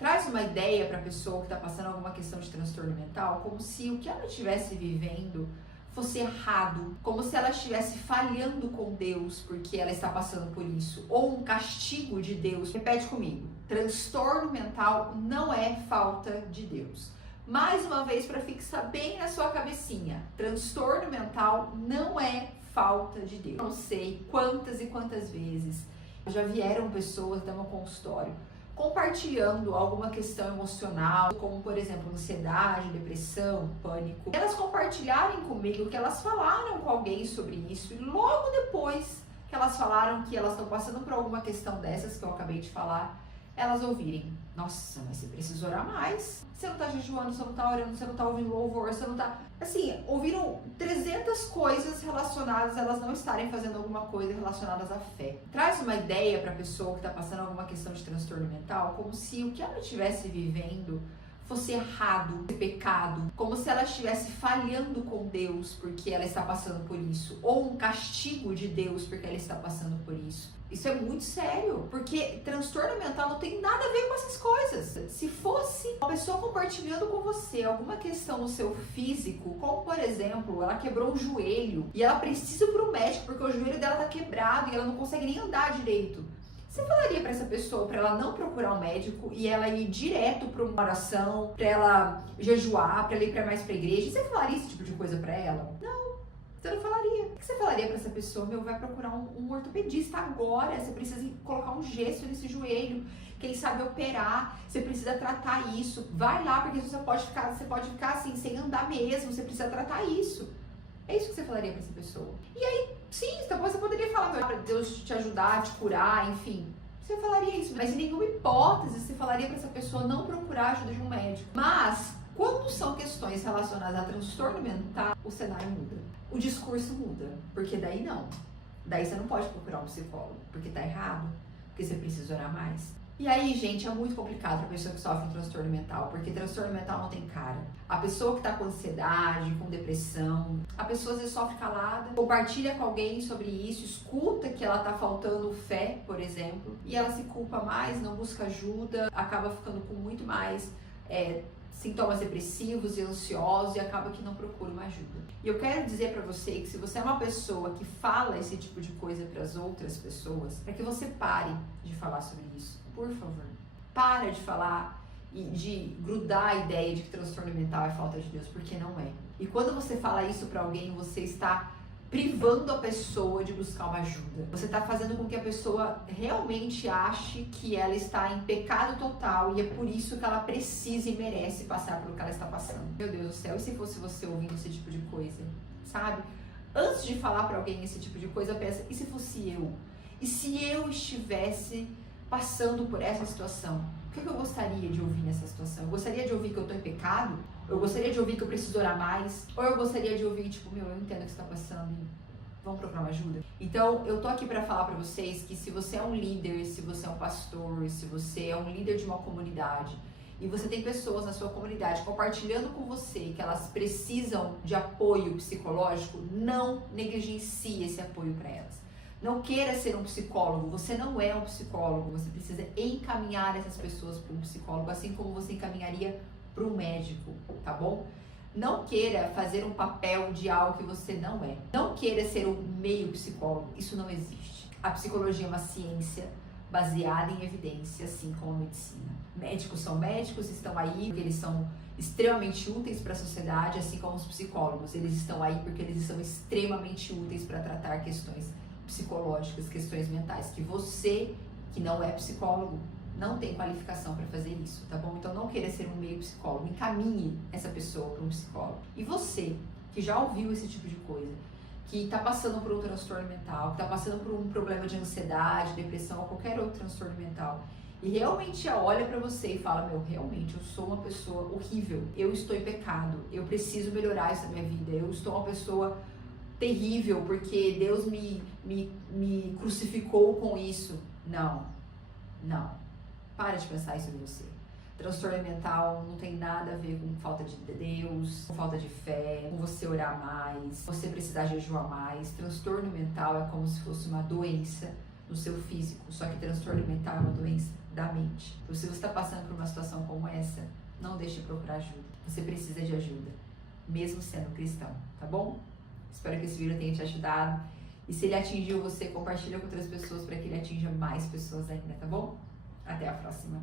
traz uma ideia para a pessoa que está passando alguma questão de transtorno mental, como se o que ela estivesse vivendo fosse errado, como se ela estivesse falhando com Deus porque ela está passando por isso, ou um castigo de Deus. Repete comigo: transtorno mental não é falta de Deus. Mais uma vez, para fixar bem na sua cabecinha, transtorno mental não é falta de Deus. Não sei quantas e quantas vezes já vieram pessoas até meu consultório compartilhando alguma questão emocional, como por exemplo ansiedade, depressão, pânico. Elas compartilharem comigo que elas falaram com alguém sobre isso e logo depois que elas falaram que elas estão passando por alguma questão dessas que eu acabei de falar, elas ouvirem: nossa, mas você precisa orar mais. Você não tá jejuando, você não tá orando, você não tá ouvindo louvor, você não tá... Assim, ouviram 300 coisas relacionadas a elas não estarem fazendo alguma coisa relacionadas à fé. Traz uma ideia pra pessoa que tá passando alguma questão de transtorno mental, como se o que ela estivesse vivendo fosse errado, pecado, como se ela estivesse falhando com Deus porque ela está passando por isso, ou um castigo de Deus porque ela está passando por isso. Isso é muito sério, porque transtorno mental não tem nada a ver com essas coisas. Se fosse uma pessoa compartilhando com você alguma questão no seu físico, como por exemplo, ela quebrou o joelho e ela precisa ir para o médico porque o joelho dela está quebrado e ela não consegue nem andar direito, você falaria para essa pessoa para ela não procurar um médico e ela ir direto para uma oração, para ela jejuar, para ela ir mais para a igreja? Você falaria esse tipo de coisa para ela? Não, você não falaria. O que você falaria para essa pessoa? Meu, vai procurar um ortopedista agora, você precisa colocar um gesso nesse joelho, quem sabe operar, você precisa tratar isso. Vai lá, porque você pode ficar assim, sem andar mesmo, você precisa tratar isso. É isso que você falaria para essa pessoa. E aí, sim, você poderia falar para Deus te ajudar, te curar, enfim. Você falaria isso, mas em nenhuma hipótese você falaria para essa pessoa não procurar a ajuda de um médico. Mas, quando são questões relacionadas a transtorno mental, o cenário muda. O discurso muda, porque daí não. Daí você não pode procurar um psicólogo, porque tá errado, porque você precisa orar mais. E aí, gente, é muito complicado para a pessoa que sofre um transtorno mental, porque transtorno mental não tem cara. A pessoa que tá com ansiedade, com depressão, a pessoa às vezes sofre calada, compartilha com alguém sobre isso, escuta que ela tá faltando fé, por exemplo, e ela se culpa mais, não busca ajuda, acaba ficando com muito mais sintomas depressivos e ansiosos e acaba que não procura uma ajuda. E eu quero dizer para você que se você é uma pessoa que fala esse tipo de coisa para as outras pessoas, é que você pare de falar sobre isso. Por favor, para de falar e de grudar a ideia de que transtorno mental é falta de Deus, porque não é. E quando você fala isso para alguém, você está privando a pessoa de buscar uma ajuda. Você está fazendo com que a pessoa realmente ache que ela está em pecado total e é por isso que ela precisa e merece passar pelo que ela está passando. Meu Deus do céu, e se fosse você ouvindo esse tipo de coisa, sabe? Antes de falar para alguém esse tipo de coisa, pensa: e se fosse eu? E se eu estivesse passando por essa situação? O que eu gostaria de ouvir nessa situação? Eu gostaria de ouvir que eu tô em pecado? Eu gostaria de ouvir que eu preciso orar mais? Ou eu gostaria de ouvir, tipo, meu, eu entendo o que você tá passando e vamos procurar uma ajuda? Então, eu tô aqui pra falar pra vocês que se você é um líder, se você é um pastor, se você é um líder de uma comunidade e você tem pessoas na sua comunidade compartilhando com você que elas precisam de apoio psicológico, não negligencie esse apoio pra elas. Não queira ser um psicólogo, você não é um psicólogo, você precisa encaminhar essas pessoas para um psicólogo, assim como você encaminharia para um médico, tá bom? Não queira fazer um papel de algo que você não é. Não queira ser um meio psicólogo, isso não existe. A psicologia é uma ciência baseada em evidência, assim como a medicina. Médicos são médicos, estão aí porque eles são extremamente úteis para a sociedade, assim como os psicólogos. Eles estão aí porque eles são extremamente úteis para tratar questões psicológicas, questões mentais, que você, que não é psicólogo, não tem qualificação para fazer isso, tá bom? Então não queira ser um meio psicólogo, encaminhe essa pessoa para um psicólogo. E você, que já ouviu esse tipo de coisa, que está passando por um transtorno mental, que está passando por um problema de ansiedade, depressão ou qualquer outro transtorno mental, e realmente olha para você e fala: meu, realmente eu sou uma pessoa horrível, eu estou em pecado, eu preciso melhorar isso na minha vida, eu estou uma pessoa terrível porque Deus me crucificou com isso. Não. Para de pensar isso em você. Transtorno mental não tem nada a ver com falta de Deus, com falta de fé, com você orar mais, você precisar jejuar mais. Transtorno mental é como se fosse uma doença no seu físico, só que transtorno mental é uma doença da mente. Então, se você está passando por uma situação deixe de procurar ajuda. Você precisa de ajuda, mesmo sendo cristão, tá bom? Espero que esse vídeo tenha te ajudado. E se ele atingiu você, compartilha com outras pessoas para que ele atinja mais pessoas ainda, tá bom? Até a próxima.